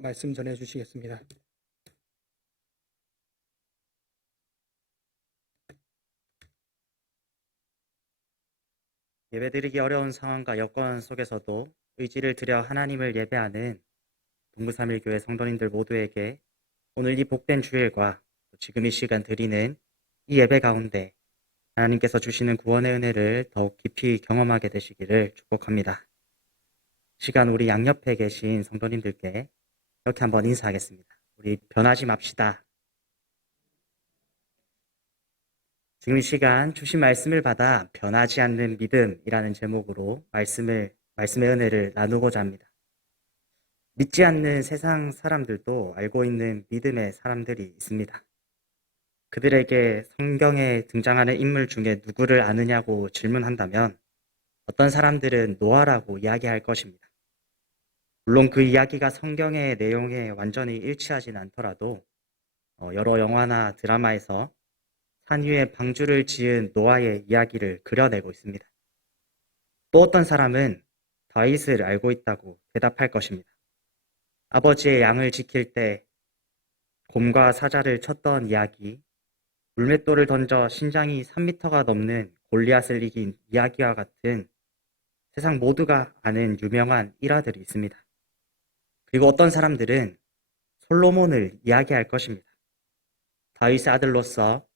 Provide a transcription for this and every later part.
말씀 전해 주시겠습니다. 예배드리기 어려운 상황과 여건 속에서도 의지를 들여 하나님을 예배하는 동부삼일교회 성도님들 모두에게 오늘 이 복된 주일과 지금 이 시간 드리는 이 예배 가운데 하나님께서 주시는 구원의 은혜를 더욱 깊이 경험하게 되시기를 축복합니다. 시간 우리 양옆에 계신 성도님들께 이렇게 한번 인사하겠습니다. 우리 변하지 맙시다. 지금 이 시간 주신 말씀을 받아 변하지 않는 믿음이라는 제목으로 말씀의 은혜를 나누고자 합니다. 믿지 않는 세상 사람들도 알고 있는 믿음의 사람들이 있습니다. 그들에게 성경에 등장하는 인물 중에 누구를 아느냐고 질문한다면 어떤 사람들은 노아라고 이야기할 것입니다. 물론 그 이야기가 성경의 내용에 완전히 일치하진 않더라도 여러 영화나 드라마에서 산 위에 방주를 지은 노아의 이야기를 그려내고 있습니다. 또 어떤 사람은 다윗을 알고 있다고 대답할 것입니다. 아버지의 양을 지킬 때 곰과 사자를 쳤던 이야기, 물맷돌을 던져 신장이 3m가 넘는 골리앗을 이긴 이야기와 같은 세상 모두가 아는 유명한 일화들이 있습니다. 그리고 어떤 사람들은 솔로몬을 이야기할 것입니다. 다윗의 아들로서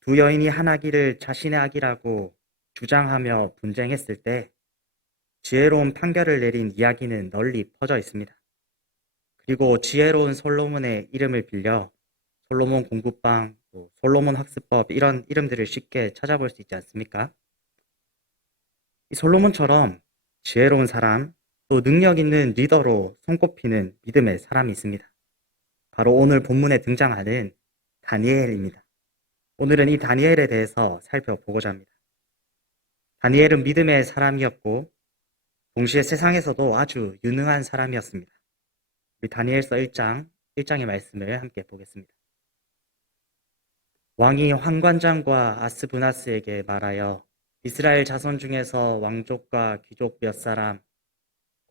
두 여인이 한 아기를 자신의 아기라고 주장하며 분쟁했을 때 지혜로운 판결을 내린 이야기는 널리 퍼져 있습니다. 그리고 지혜로운 솔로몬의 이름을 빌려 솔로몬 공부방, 솔로몬 학습법 이런 이름들을 쉽게 찾아볼 수 있지 않습니까? 이 솔로몬처럼 지혜로운 사람, 또 능력 있는 리더로 손꼽히는 믿음의 사람이 있습니다. 바로 오늘 본문에 등장하는 다니엘입니다. 오늘은 이 다니엘에 대해서 살펴보고자 합니다. 다니엘은 믿음의 사람이었고 동시에 세상에서도 아주 유능한 사람이었습니다. 우리 다니엘서 1장의 말씀을 함께 보겠습니다. 왕이 환관장과 아스부나스에게 말하여 이스라엘 자손 중에서 왕족과 귀족 몇 사람,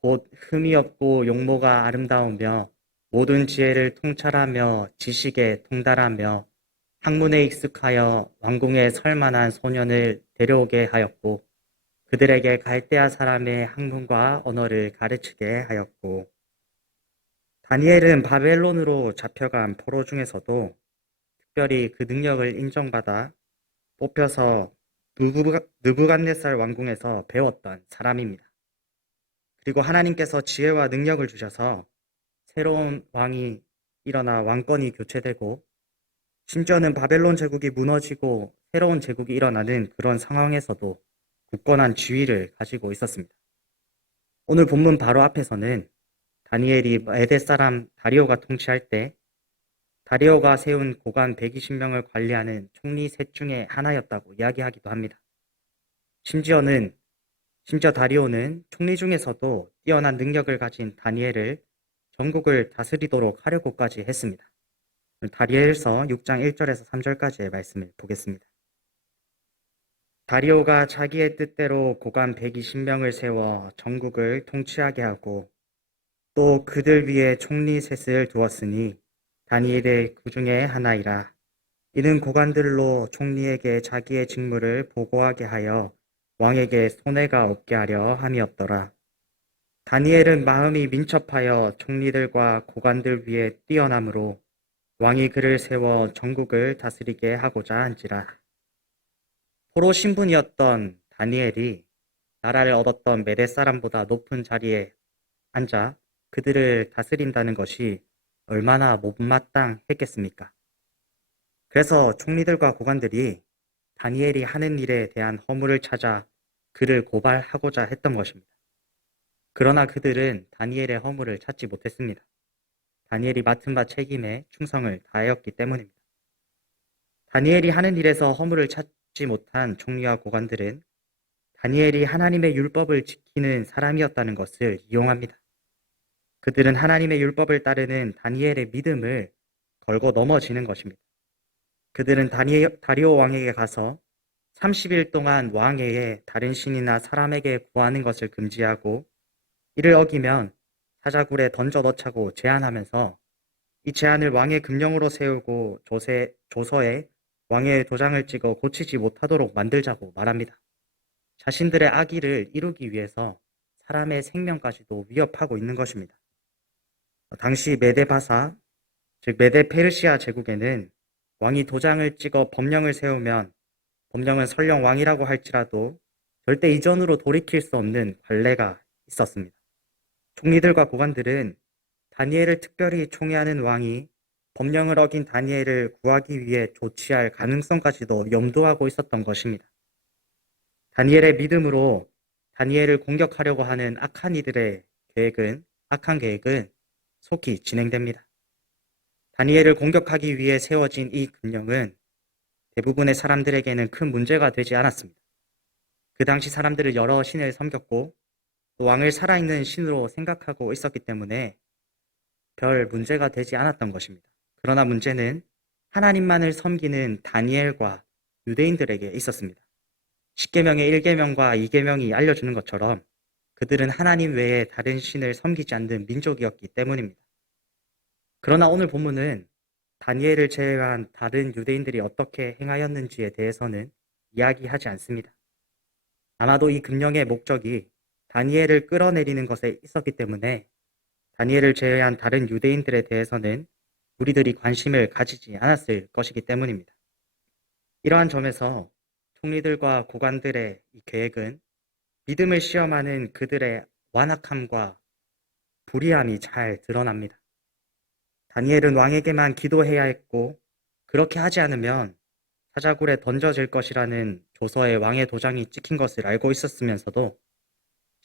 곧 흠이 없고 용모가 아름다우며 모든 지혜를 통찰하며 지식에 통달하며 학문에 익숙하여 왕궁에 설 만한 소년을 데려오게 하였고 그들에게 갈대아 사람의 학문과 언어를 가르치게 하였고 다니엘은 바벨론으로 잡혀간 포로 중에서도 특별히 그 능력을 인정받아 뽑혀서 느부갓네살 왕궁에서 배웠던 사람입니다. 그리고 하나님께서 지혜와 능력을 주셔서 새로운 왕이 일어나 왕권이 교체되고 심지어는 바벨론 제국이 무너지고 새로운 제국이 일어나는 그런 상황에서도 굳건한 지위를 가지고 있었습니다. 오늘 본문 바로 앞에서는 다니엘이 메대 사람 다리오가 통치할 때 다리오가 세운 고관 120명을 관리하는 총리 셋 중에 하나였다고 이야기하기도 합니다. 심지어 다리오는 총리 중에서도 뛰어난 능력을 가진 다니엘을 전국을 다스리도록 하려고까지 했습니다. 다니엘서 6장 1절에서 3절까지의 말씀을 보겠습니다. 다리오가 자기의 뜻대로 고관 120명을 세워 전국을 통치하게 하고 또 그들 위에 총리 셋을 두었으니 다니엘의 그 중에 하나이라. 이는 고관들로 총리에게 자기의 직무를 보고하게 하여 왕에게 손해가 없게 하려 함이었더라. 다니엘은 마음이 민첩하여 총리들과 고관들 위에 뛰어남으로 왕이 그를 세워 전국을 다스리게 하고자 한지라. 포로 신분이었던 다니엘이 나라를 얻었던 메대 사람보다 높은 자리에 앉아 그들을 다스린다는 것이 얼마나 못마땅했겠습니까? 그래서 총리들과 고관들이 다니엘이 하는 일에 대한 허물을 찾아 그를 고발하고자 했던 것입니다. 그러나 그들은 다니엘의 허물을 찾지 못했습니다. 다니엘이 맡은 바 책임에 충성을 다하였기 때문입니다. 다니엘이 하는 일에서 허물을 찾지 못한 총리와 고관들은 다니엘이 하나님의 율법을 지키는 사람이었다는 것을 이용합니다. 그들은 하나님의 율법을 따르는 다니엘의 믿음을 걸고 넘어지는 것입니다. 그들은 다리오 왕에게 가서 30일 동안 왕에게 다른 신이나 사람에게 구하는 것을 금지하고 이를 어기면 사자굴에 던져 넣자고 제안하면서 이 제안을 왕의 금령으로 세우고 조서에 왕의 도장을 찍어 고치지 못하도록 만들자고 말합니다. 자신들의 악의를 이루기 위해서 사람의 생명까지도 위협하고 있는 것입니다. 당시 메데바사, 즉 메데 페르시아 제국에는 왕이 도장을 찍어 법령을 세우면 법령은 설령 왕이라고 할지라도 절대 이전으로 돌이킬 수 없는 관례가 있었습니다. 총리들과 고관들은 다니엘을 특별히 총애하는 왕이 법령을 어긴 다니엘을 구하기 위해 조치할 가능성까지도 염두하고 있었던 것입니다. 다니엘의 믿음으로 다니엘을 공격하려고 하는 악한 계획은 속히 진행됩니다. 다니엘을 공격하기 위해 세워진 이 금령은 대부분의 사람들에게는 큰 문제가 되지 않았습니다. 그 당시 사람들은 여러 신을 섬겼고 또 왕을 살아있는 신으로 생각하고 있었기 때문에 별 문제가 되지 않았던 것입니다. 그러나 문제는 하나님만을 섬기는 다니엘과 유대인들에게 있었습니다. 10계명의 1계명과 2계명이 알려주는 것처럼 그들은 하나님 외에 다른 신을 섬기지 않는 민족이었기 때문입니다. 그러나 오늘 본문은 다니엘을 제외한 다른 유대인들이 어떻게 행하였는지에 대해서는 이야기하지 않습니다. 아마도 이 금령의 목적이 다니엘을 끌어내리는 것에 있었기 때문에 다니엘을 제외한 다른 유대인들에 대해서는 우리들이 관심을 가지지 않았을 것이기 때문입니다. 이러한 점에서 총리들과 고관들의 이 계획은 믿음을 시험하는 그들의 완악함과 불의함이 잘 드러납니다. 다니엘은 왕에게만 기도해야 했고 그렇게 하지 않으면 사자굴에 던져질 것이라는 조서에 왕의 도장이 찍힌 것을 알고 있었으면서도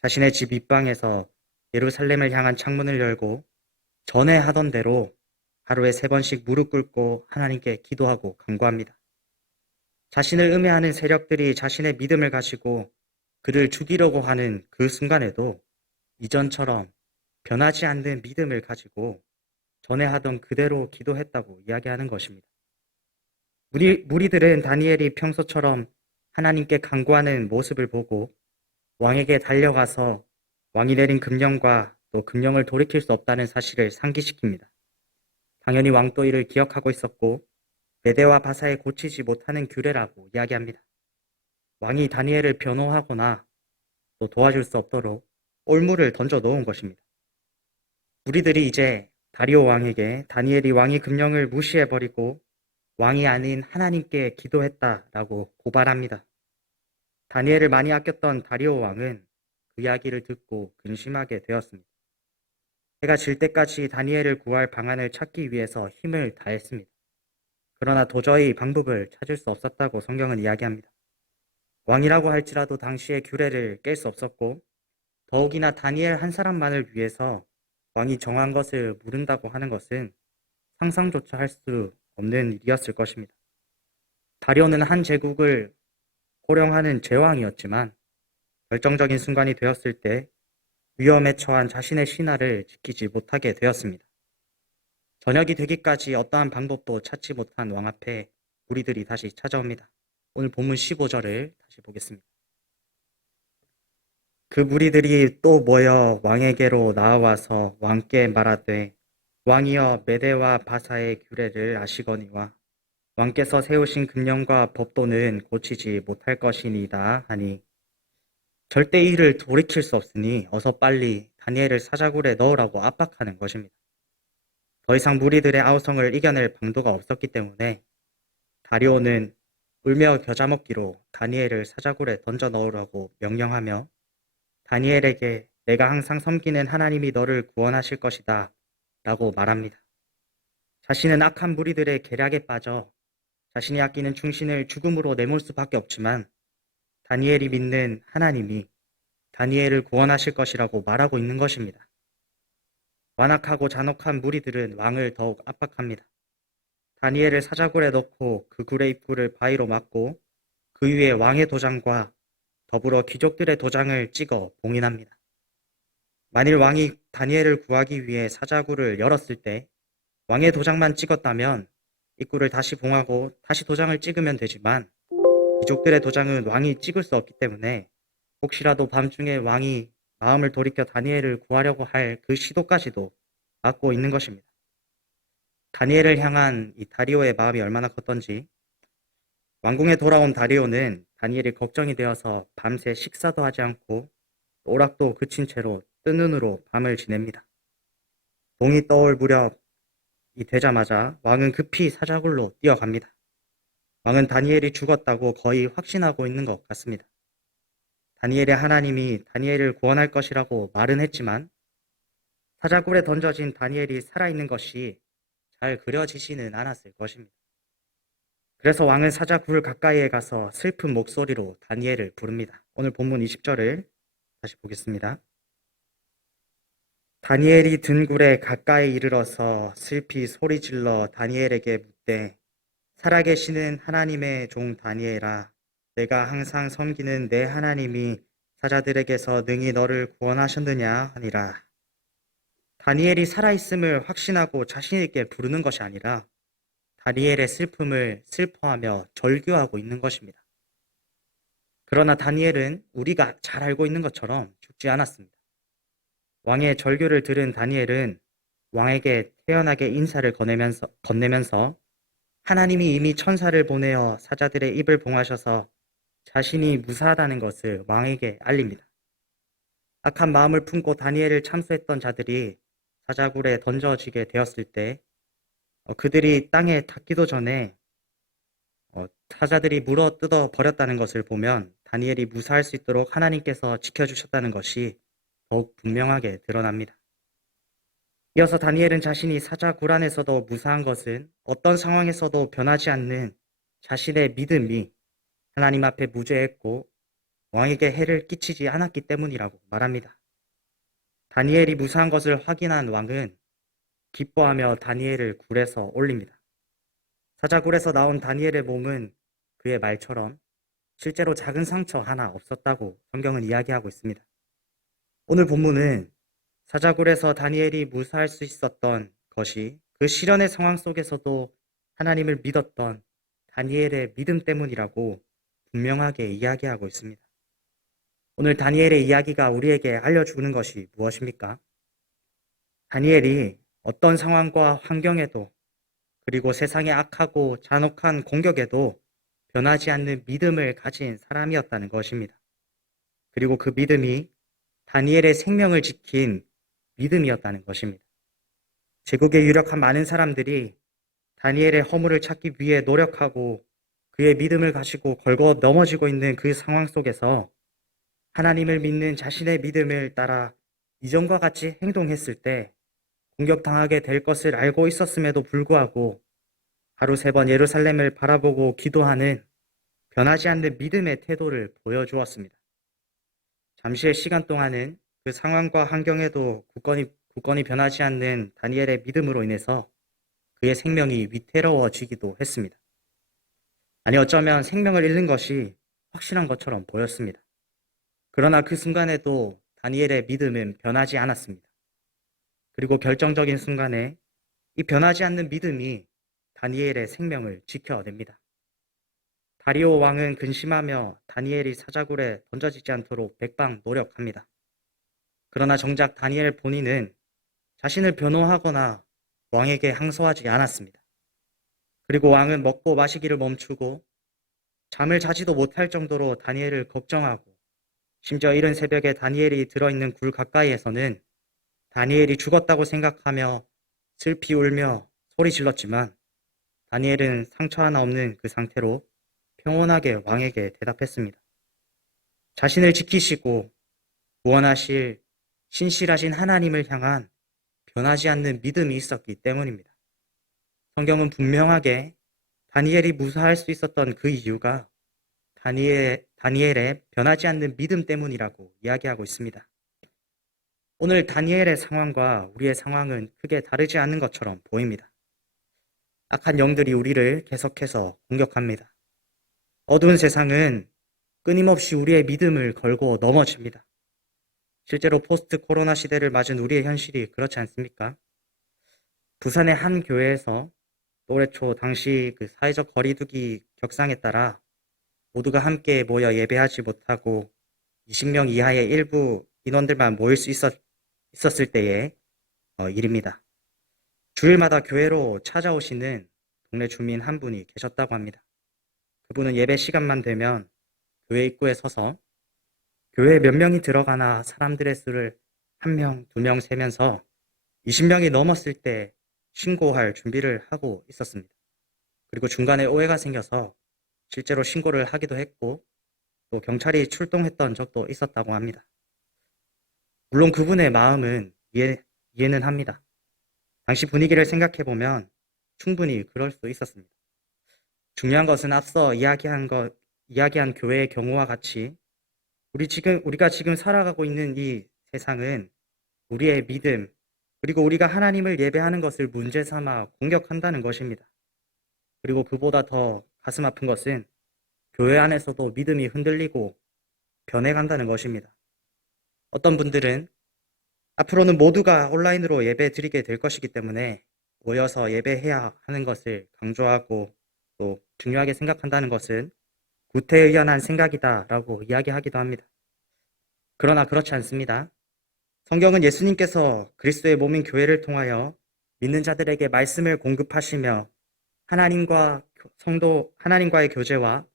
자신의 집 윗방에서 예루살렘을 향한 창문을 열고 전에 하던 대로 하루에 3번씩 무릎 꿇고 하나님께 기도하고 간구합니다. 자신을 음해하는 세력들이 자신의 믿음을 가지고 그를 죽이려고 하는 그 순간에도 이전처럼 변하지 않는 믿음을 가지고 전에 하던 그대로 기도했다고 이야기하는 것입니다. 무리들은 다니엘이 평소처럼 하나님께 간구하는 모습을 보고 왕에게 달려가서 왕이 내린 금령과 또 금령을 돌이킬 수 없다는 사실을 상기시킵니다. 당연히 왕도 이를 기억하고 있었고 메대와 바사에 고치지 못하는 규례라고 이야기합니다. 왕이 다니엘을 변호하거나 또 도와줄 수 없도록 올무를 던져 놓은 것입니다. 무리들이 이제 다리오 왕에게 다니엘이 왕의 금령을 무시해버리고 왕이 아닌 하나님께 기도했다라고 고발합니다. 다니엘을 많이 아꼈던 다리오 왕은 그 이야기를 듣고 근심하게 되었습니다. 해가 질 때까지 다니엘을 구할 방안을 찾기 위해서 힘을 다했습니다. 그러나 도저히 방법을 찾을 수 없었다고 성경은 이야기합니다. 왕이라고 할지라도 당시의 규례를 깰 수 없었고 더욱이나 다니엘 한 사람만을 위해서 왕이 정한 것을 물은다고 하는 것은 상상조차 할 수 없는 일이었을 것입니다. 다리오는 한 제국을 호령하는 제왕이었지만 결정적인 순간이 되었을 때 위험에 처한 자신의 신하를 지키지 못하게 되었습니다. 저녁이 되기까지 어떠한 방법도 찾지 못한 왕 앞에 무리들이 다시 찾아옵니다. 오늘 본문 15절을 다시 보겠습니다. 그 무리들이 또 모여 왕에게로 나와서 왕께 말하되 왕이여 메대와 바사의 규례를 아시거니와 왕께서 세우신 금령과 법도는 고치지 못할 것이니이다 하니 절대 이를 돌이킬 수 없으니 어서 빨리 다니엘을 사자굴에 넣으라고 압박하는 것입니다. 더 이상 무리들의 아우성을 이겨낼 방도가 없었기 때문에 다리오는 울며 겨자 먹기로 다니엘을 사자굴에 던져 넣으라고 명령하며 다니엘에게 내가 항상 섬기는 하나님이 너를 구원하실 것이다 라고 말합니다. 자신은 악한 무리들의 계략에 빠져 자신이 아끼는 충신을 죽음으로 내몰 수밖에 없지만 다니엘이 믿는 하나님이 다니엘을 구원하실 것이라고 말하고 있는 것입니다. 완악하고 잔혹한 무리들은 왕을 더욱 압박합니다. 다니엘을 사자굴에 넣고 그 굴의 입구를 바위로 막고 그 위에 왕의 도장과 더불어 귀족들의 도장을 찍어 봉인합니다. 만일 왕이 다니엘을 구하기 위해 사자굴을 열었을 때 왕의 도장만 찍었다면 입구를 다시 봉하고 다시 도장을 찍으면 되지만 귀족들의 도장은 왕이 찍을 수 없기 때문에 혹시라도 밤중에 왕이 마음을 돌이켜 다니엘을 구하려고 할 그 시도까지도 막고 있는 것입니다. 다니엘을 향한 이 다리오의 마음이 얼마나 컸던지 왕궁에 돌아온 다리오는 다니엘이 걱정이 되어서 밤새 식사도 하지 않고 오락도 그친 채로 뜬 눈으로 밤을 지냅니다. 동이 떠올 무렵이 되자마자 왕은 급히 사자굴로 뛰어갑니다. 왕은 다니엘이 죽었다고 거의 확신하고 있는 것 같습니다. 다니엘의 하나님이 다니엘을 구원할 것이라고 말은 했지만 사자굴에 던져진 다니엘이 살아있는 것이 잘 그려지지는 않았을 것입니다. 그래서 왕은 사자굴 가까이에 가서 슬픈 목소리로 다니엘을 부릅니다. 오늘 본문 20절을 다시 보겠습니다. 다니엘이 든 굴에 가까이 이르러서 슬피 소리질러 다니엘에게 묻되 살아계시는 하나님의 종 다니엘아, 내가 항상 섬기는 내 하나님이 사자들에게서 능히 너를 구원하셨느냐 하니라. 다니엘이 살아있음을 확신하고 자신있게 부르는 것이 아니라 다니엘의 슬픔을 슬퍼하며 절규하고 있는 것입니다. 그러나 다니엘은 우리가 잘 알고 있는 것처럼 죽지 않았습니다. 왕의 절규를 들은 다니엘은 왕에게 태연하게 인사를 건네면서 하나님이 이미 천사를 보내어 사자들의 입을 봉하셔서 자신이 무사하다는 것을 왕에게 알립니다. 악한 마음을 품고 다니엘을 참수했던 자들이 사자굴에 던져지게 되었을 때 그들이 땅에 닿기도 전에 사자들이 물어 뜯어 버렸다는 것을 보면 다니엘이 무사할 수 있도록 하나님께서 지켜주셨다는 것이 더욱 분명하게 드러납니다. 이어서 다니엘은 자신이 사자굴 안에서도 무사한 것은 어떤 상황에서도 변하지 않는 자신의 믿음이 하나님 앞에 무죄했고 왕에게 해를 끼치지 않았기 때문이라고 말합니다. 다니엘이 무사한 것을 확인한 왕은 기뻐하며 다니엘을 굴에서 올립니다. 사자굴에서 나온 다니엘의 몸은 그의 말처럼 실제로 작은 상처 하나 없었다고 성경은 이야기하고 있습니다. 오늘 본문은 사자굴에서 다니엘이 무사할 수 있었던 것이 그 시련의 상황 속에서도 하나님을 믿었던 다니엘의 믿음 때문이라고 분명하게 이야기하고 있습니다. 오늘 다니엘의 이야기가 우리에게 알려주는 것이 무엇입니까? 다니엘이 어떤 상황과 환경에도 그리고 세상의 악하고 잔혹한 공격에도 변하지 않는 믿음을 가진 사람이었다는 것입니다. 그리고 그 믿음이 다니엘의 생명을 지킨 믿음이었다는 것입니다. 제국에 유력한 많은 사람들이 다니엘의 허물을 찾기 위해 노력하고 그의 믿음을 가지고 걸고 넘어지고 있는 그 상황 속에서 하나님을 믿는 자신의 믿음을 따라 이전과 같이 행동했을 때 공격당하게 될 것을 알고 있었음에도 불구하고 하루 3번 예루살렘을 바라보고 기도하는 변하지 않는 믿음의 태도를 보여주었습니다. 잠시의 시간 동안은 그 상황과 환경에도 굳건히 변하지 않는 다니엘의 믿음으로 인해서 그의 생명이 위태로워지기도 했습니다. 아니 어쩌면 생명을 잃는 것이 확실한 것처럼 보였습니다. 그러나 그 순간에도 다니엘의 믿음은 변하지 않았습니다. 그리고 결정적인 순간에 이 변하지 않는 믿음이 다니엘의 생명을 지켜냅니다. 다리오 왕은 근심하며 다니엘이 사자굴에 던져지지 않도록 백방 노력합니다. 그러나 정작 다니엘 본인은 자신을 변호하거나 왕에게 항소하지 않았습니다. 그리고 왕은 먹고 마시기를 멈추고 잠을 자지도 못할 정도로 다니엘을 걱정하고 심지어 이른 새벽에 다니엘이 들어있는 굴 가까이에서는 다니엘이 죽었다고 생각하며 슬피 울며 소리 질렀지만 다니엘은 상처 하나 없는 그 상태로 평온하게 왕에게 대답했습니다. 자신을 지키시고 구원하실 신실하신 하나님을 향한 변하지 않는 믿음이 있었기 때문입니다. 성경은 분명하게 다니엘이 무사할 수 있었던 그 이유가 다니엘의 변하지 않는 믿음 때문이라고 이야기하고 있습니다. 오늘 다니엘의 상황과 우리의 상황은 크게 다르지 않은 것처럼 보입니다. 악한 영들이 우리를 계속해서 공격합니다. 어두운 세상은 끊임없이 우리의 믿음을 걸고 넘어집니다. 실제로 포스트 코로나 시대를 맞은 우리의 현실이 그렇지 않습니까? 부산의 한 교회에서 올해 초 당시 그 사회적 거리두기 격상에 따라 모두가 함께 모여 예배하지 못하고 20명 이하의 일부 인원들만 모일 수 있었을 때의 일입니다. 주일마다 교회로 찾아오시는 동네 주민 한 분이 계셨다고 합니다. 그분은 예배 시간만 되면 교회 입구에 서서 교회에 몇 명이 들어가나 사람들의 수를 1명, 2명 세면서 20명이 넘었을 때 신고할 준비를 하고 있었습니다. 그리고 중간에 오해가 생겨서 실제로 신고를 하기도 했고 또 경찰이 출동했던 적도 있었다고 합니다. 물론 그분의 마음은 이해는 합니다. 당시 분위기를 생각해보면 충분히 그럴 수 있었습니다. 중요한 것은 앞서 이야기한 교회의 경우와 같이 우리가 지금 살아가고 있는 이 세상은 우리의 믿음, 그리고 우리가 하나님을 예배하는 것을 문제 삼아 공격한다는 것입니다. 그리고 그보다 더 가슴 아픈 것은 교회 안에서도 믿음이 흔들리고 변해간다는 것입니다. 어떤 분들은 앞으로는 모두가 온라인으로 예배 드리게 될 것이기 때문에 모여서 예배해야 하는 것을 강조하고 또 중요하게 생각한다는 것은 구태의연한 생각이다라고 이야기하기도 합니다. 그러나 그렇지 않습니다. 성경은 예수님께서 그리스도의 몸인 교회를 통하여 믿는 자들에게 말씀을 공급하시며 하나님과의 교제와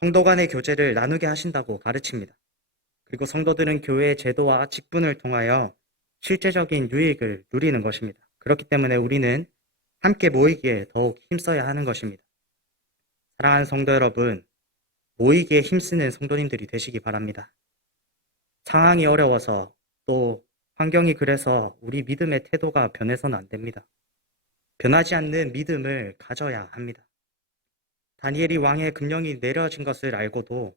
성도 간의 교제를 나누게 하신다고 가르칩니다. 그리고 성도들은 교회의 제도와 직분을 통하여 실제적인 유익을 누리는 것입니다. 그렇기 때문에 우리는 함께 모이기에 더욱 힘써야 하는 것입니다. 사랑하는 성도 여러분, 모이기에 힘쓰는 성도님들이 되시기 바랍니다. 상황이 어려워서 또 환경이 그래서 우리 믿음의 태도가 변해서는 안 됩니다. 변하지 않는 믿음을 가져야 합니다. 다니엘이 왕의 금령이 내려진 것을 알고도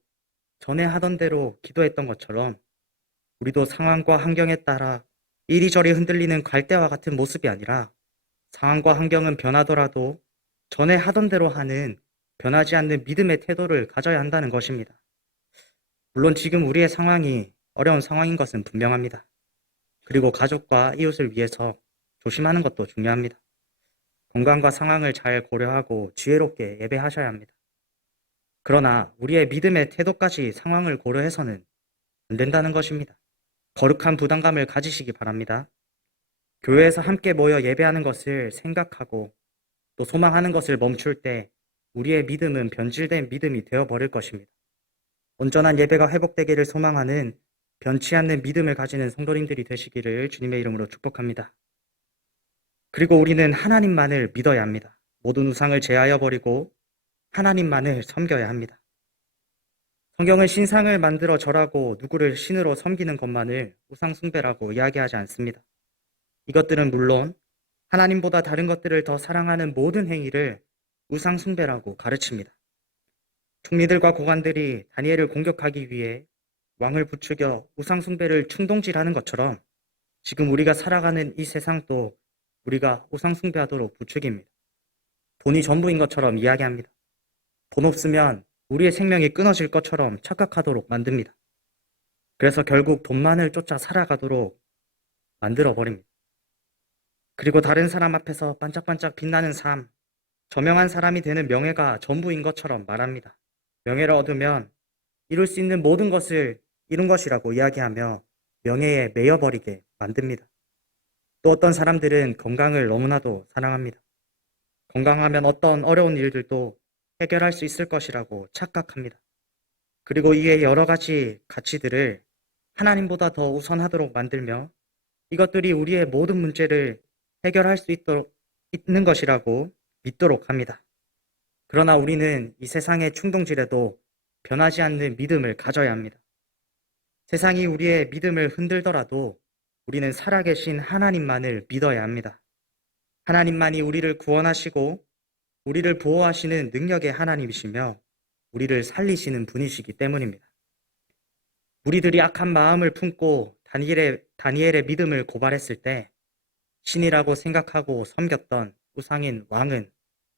전에 하던 대로 기도했던 것처럼 우리도 상황과 환경에 따라 이리저리 흔들리는 갈대와 같은 모습이 아니라 상황과 환경은 변하더라도 전에 하던 대로 하는 변하지 않는 믿음의 태도를 가져야 한다는 것입니다. 물론 지금 우리의 상황이 어려운 상황인 것은 분명합니다. 그리고 가족과 이웃을 위해서 조심하는 것도 중요합니다. 건강과 상황을 잘 고려하고 지혜롭게 예배하셔야 합니다. 그러나 우리의 믿음의 태도까지 상황을 고려해서는 안 된다는 것입니다. 거룩한 부담감을 가지시기 바랍니다. 교회에서 함께 모여 예배하는 것을 생각하고 또 소망하는 것을 멈출 때 우리의 믿음은 변질된 믿음이 되어버릴 것입니다. 온전한 예배가 회복되기를 소망하는 변치 않는 믿음을 가지는 성도님들이 되시기를 주님의 이름으로 축복합니다. 그리고 우리는 하나님만을 믿어야 합니다. 모든 우상을 제하여 버리고 하나님만을 섬겨야 합니다. 성경은 신상을 만들어 절하고 누구를 신으로 섬기는 것만을 우상 숭배라고 이야기하지 않습니다. 이것들은 물론 하나님보다 다른 것들을 더 사랑하는 모든 행위를 우상 숭배라고 가르칩니다. 총리들과 고관들이 다니엘을 공격하기 위해 왕을 부추겨 우상 숭배를 충동질하는 것처럼 지금 우리가 살아가는 이 세상도 우리가 우상 숭배하도록 부추깁니다. 돈이 전부인 것처럼 이야기합니다. 돈 없으면 우리의 생명이 끊어질 것처럼 착각하도록 만듭니다. 그래서 결국 돈만을 쫓아 살아가도록 만들어버립니다. 그리고 다른 사람 앞에서 반짝반짝 빛나는 삶, 저명한 사람이 되는 명예가 전부인 것처럼 말합니다. 명예를 얻으면 이룰 수 있는 모든 것을 이룬 것이라고 이야기하며 명예에 매여버리게 만듭니다. 또 어떤 사람들은 건강을 너무나도 사랑합니다. 건강하면 어떤 어려운 일들도 해결할 수 있을 것이라고 착각합니다. 그리고 이에 여러 가지 가치들을 하나님보다 더 우선하도록 만들며 이것들이 우리의 모든 문제를 해결할 수 있는 것이라고 믿도록 합니다. 그러나 우리는 이 세상의 충동질에도 변하지 않는 믿음을 가져야 합니다. 세상이 우리의 믿음을 흔들더라도 우리는 살아계신 하나님만을 믿어야 합니다. 하나님만이 우리를 구원하시고 우리를 보호하시는 능력의 하나님이시며 우리를 살리시는 분이시기 때문입니다. 무리들이 악한 마음을 품고 다니엘의 믿음을 고발했을 때 신이라고 생각하고 섬겼던 우상인 왕은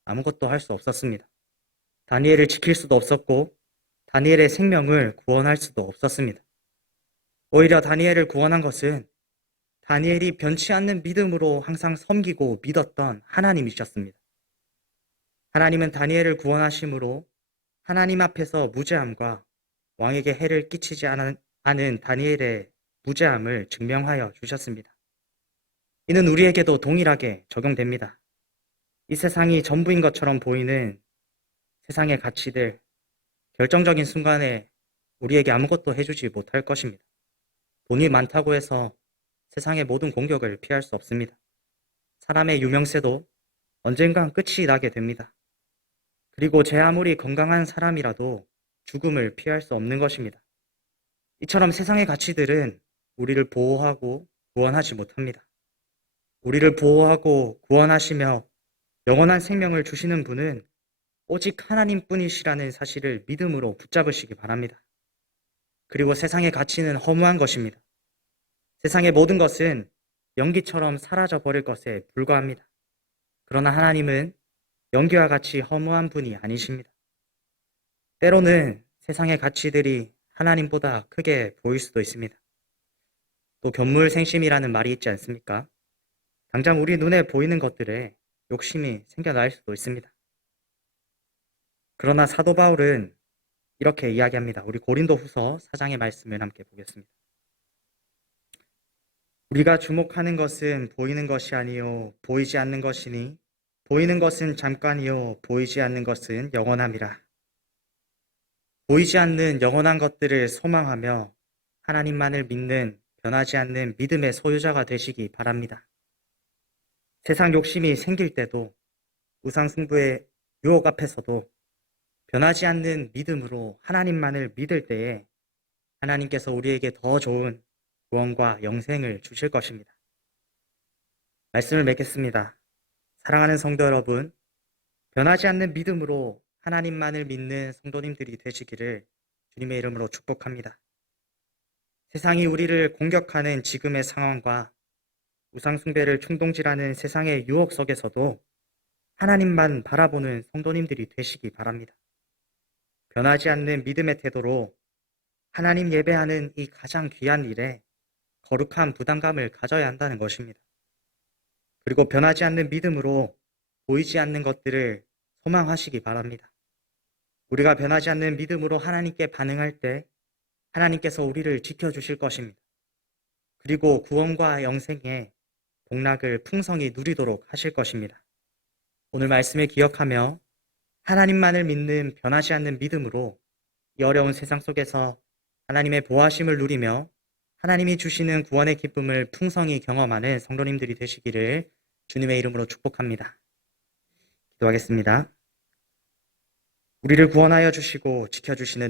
아무것도 할 수 없었습니다. 다니엘을 지킬 수도 없었고 다니엘의 생명을 구원할 수도 없었습니다. 오히려 다니엘을 구원한 것은 다니엘이 변치 않는 믿음으로 항상 섬기고 믿었던 하나님이셨습니다. 하나님은 다니엘을 구원하심으로 하나님 앞에서 무죄함과 왕에게 해를 끼치지 않은 다니엘의 무죄함을 증명하여 주셨습니다. 이는 우리에게도 동일하게 적용됩니다. 이 세상이 전부인 것처럼 보이는 세상의 가치들, 결정적인 순간에 우리에게 아무것도 해주지 못할 것입니다. 돈이 많다고 해서 세상의 모든 공격을 피할 수 없습니다. 사람의 유명세도 언젠간 끝이 나게 됩니다. 그리고 제 아무리 건강한 사람이라도 죽음을 피할 수 없는 것입니다. 이처럼 세상의 가치들은 우리를 보호하고 구원하지 못합니다. 우리를 보호하고 구원하시며 영원한 생명을 주시는 분은 오직 하나님뿐이시라는 사실을 믿음으로 붙잡으시기 바랍니다. 그리고 세상의 가치는 허무한 것입니다. 세상의 모든 것은 연기처럼 사라져버릴 것에 불과합니다. 그러나 하나님은 연기와 같이 허무한 분이 아니십니다. 때로는 세상의 가치들이 하나님보다 크게 보일 수도 있습니다. 또 견물생심이라는 말이 있지 않습니까? 당장 우리 눈에 보이는 것들에 욕심이 생겨날 수도 있습니다. 그러나 사도 바울은 이렇게 이야기합니다. 우리 고린도후서 4장의 말씀을 함께 보겠습니다. 우리가 주목하는 것은 보이는 것이 아니요 보이지 않는 것이니 보이는 것은 잠깐이요 보이지 않는 것은 영원함이라. 보이지 않는 영원한 것들을 소망하며 하나님만을 믿는 변하지 않는 믿음의 소유자가 되시기 바랍니다. 세상 욕심이 생길 때도 우상숭배의 유혹 앞에서도 변하지 않는 믿음으로 하나님만을 믿을 때에 하나님께서 우리에게 더 좋은 구원과 영생을 주실 것입니다. 말씀을 맺겠습니다. 사랑하는 성도 여러분, 변하지 않는 믿음으로 하나님만을 믿는 성도님들이 되시기를 주님의 이름으로 축복합니다. 세상이 우리를 공격하는 지금의 상황과 우상숭배를 충동질하는 세상의 유혹 속에서도 하나님만 바라보는 성도님들이 되시기 바랍니다. 변하지 않는 믿음의 태도로 하나님 예배하는 이 가장 귀한 일에 거룩한 부담감을 가져야 한다는 것입니다. 그리고 변하지 않는 믿음으로 보이지 않는 것들을 소망하시기 바랍니다. 우리가 변하지 않는 믿음으로 하나님께 반응할 때 하나님께서 우리를 지켜주실 것입니다. 그리고 구원과 영생의 복락을 풍성히 누리도록 하실 것입니다. 오늘 말씀을 기억하며 하나님만을 믿는 변하지 않는 믿음으로 이 어려운 세상 속에서 하나님의 보호하심을 누리며 하나님이 주시는 구원의 기쁨을 풍성히 경험하는 성도님들이 되시기를 주님의 이름으로 축복합니다. 기도하겠습니다. 우리를 구원하여 주시고 지켜주시는